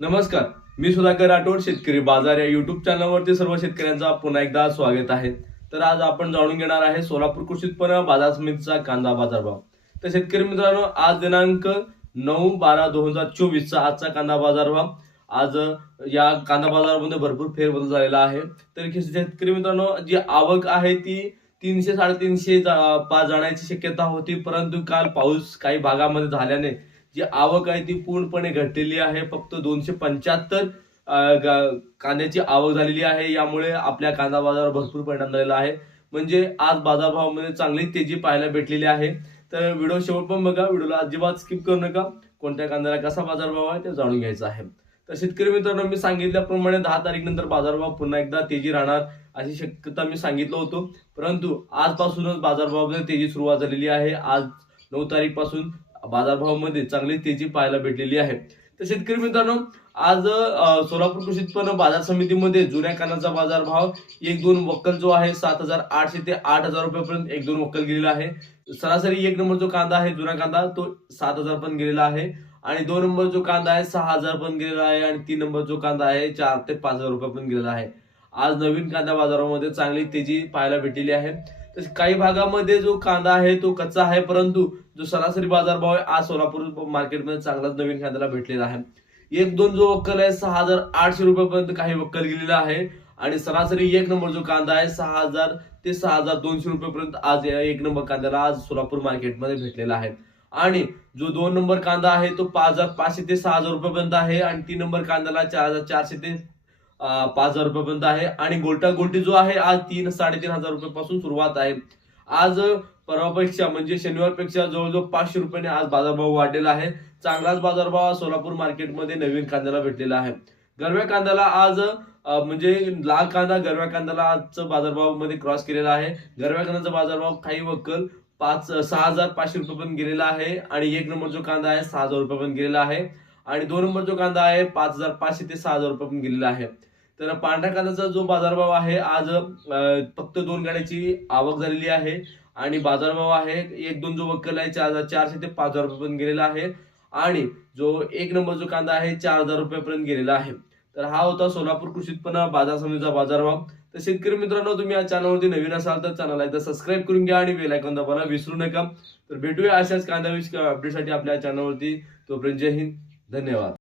नमस्कार मी सुधाकर राठोड शेतकरी बाजार या युट्यूब चॅनलवरती सर्व शेतकऱ्यांचा पुन्हा एकदा स्वागत आहे. तर आज आपण जाणून घेणार आहे सोलापूर कृषी उत्पन्न बाजार समितीचा कांदा बाजारभाव. तर शेतकरी मित्रांनो आज दिनांक नऊ बारा दोन हजार चोवीसचा आजचा कांदा बाजारभाव. आज या कांदा बाजारामध्ये भरपूर फेरबदल झालेला आहे. तर शेतकरी मित्रांनो जी आवक आहे ती तीनशे साडेतीनशे जा- जाण्याची शक्यता होती. परंतु काल पाऊस काही भागामध्ये झाल्याने जी आवक आहे ती पूर्णपणे घटलेली आहे. फक्त दोनशे पंच्याहत्तर कांद्याची आवक झालेली आहे. यामुळे आपल्या कांदा बाजारावर भरपूर परिणाम झालेला आहे. म्हणजे आज बाजारभावामध्ये चांगली तेजी पाहायला भेटलेली आहे. तर व्हिडिओ शेवट पण बघा. व्हिडिओला अजिबात स्किप करू नका. कोणत्या कांद्याला कसा बाजारभाव आहे ते जाणून घ्यायचं आहे. तर शेतकरी मित्रांनो मी सांगितल्याप्रमाणे दहा तारीख नंतर बाजारभाव पुन्हा एकदा तेजी राहणार अशी शक्यता मी सांगितलं होतो. परंतु आजपासूनच बाजारभावामध्ये तेजी सुरुवात झालेली आहे. आज नऊ तारीखपासून बाजारभावामध्ये चांगली तेजी पाहायला भेटलेली आहे. तर शेतकरी मित्रांनो आज सोलापूर कृषी उत्पन्न बाजार समितीमध्ये जुन्या कांद्याचा बाजारभाव एक दोन वक्कल जो आहे सात हजार आठशे ते आठ हजार रुपयापर्यंत एक दोन वक्कल गेलेला आहे. सरासरी एक नंबर जो कांदा आहे जुना कांदा तो सात हजार पण गेलेला आहे. आणि दोन नंबर जो कांदा आहे सहा हजार पण गेलेला आहे आणि तीन नंबर जो कांदा आहे चार ते पाच हजार रुपये पण गेलेला आहे. आज नवीन कांदा बाजारामध्ये चांगली तेजी पाहायला भेटलेली आहे. काही भागामध्ये जो कांदा आहे तो कच्चा आहे परंतु जो सरासरी बाजारभाव आहे आज सोलापूर मार्केटमध्ये चांगलाच नवीन कांद्याला भेटलेला आहे. एक दोन जो वक्कल आहे सहा हजार आठशे रुपयापर्यंत काही वक्कल गेलेला आहे. आणि सरासरी एक नंबर जो कांदा आहे सहा हजार ते सहा हजार दोनशे रुपयापर्यंत आज या एक नंबर कांद्याला आज सोलापूर मार्केटमध्ये भेटलेला आहे. आणि जो दोन नंबर कांदा आहे तो पाच हजार पाचशे ते सहा हजार रुपयापर्यंत आहे. आणि तीन नंबर कांद्याला चार हजार चारशे ते पाच हजार रुपयापर्यंत आहे. आणि गोल्टा गोल्टी जो आहे आज तीन साडेतीन हजार रुपयापासून सुरुवात आहे. आज परवापेक्षा म्हणजे शनिवारपेक्षा जवळजवळ पाचशे रुपयाने आज बाजारभाव वाढलेला आहे. चांगलाच बाजारभाव सोलापूर मार्केटमध्ये नवीन कांद्याला भेटलेला आहे. गरव्या कांद्याला आज म्हणजे लाल कांदा गरव्या कांद्याला आजचं बाजारभावमध्ये क्रॉस केलेला आहे. गरव्या कांद्याचा बाजारभाव काही वक्कल पाच सहा हजार पाचशे रुपये पण गेलेला आहे. आणि एक नंबर जो कांदा आहे सहा हजार रुपये पण गेलेला आहे. आणि दोन नंबर जो कांदा आहे पाच हजार पाचशे ते सहा हजार रुपये पण गेलेला आहे. तर पांढऱ्या कांद्याचा जो बाजारभाव आहे आज फक्त दोन गाड्याची आवक झालेली आहे. आणि बाजारभाव आहे एक दोन जो वक्कल आहे चार हजार चारशे ते पाच हजार रुपयेपर्यंत गेलेला आहे. आणि जो एक नंबर जो कांदा आहे चार हजार रुपयापर्यंत गेलेला आहे. तर हा होता सोलापूर कृषी उत्पन्न बाजार समितीचा बाजारभाव. तर शेतकरी मित्रांनो तुम्ही या चॅनलवरती नवीन असाल तर चॅनलला एकदा सबस्क्राईब करून घ्या आणि बेल आयकॉन दाबायला विसरू नका. तर भेटूया अशाच कांदा अपडेटसाठी आपल्या चॅनलवरती. तोपर्यंत जय हिंद. धन्यवाद.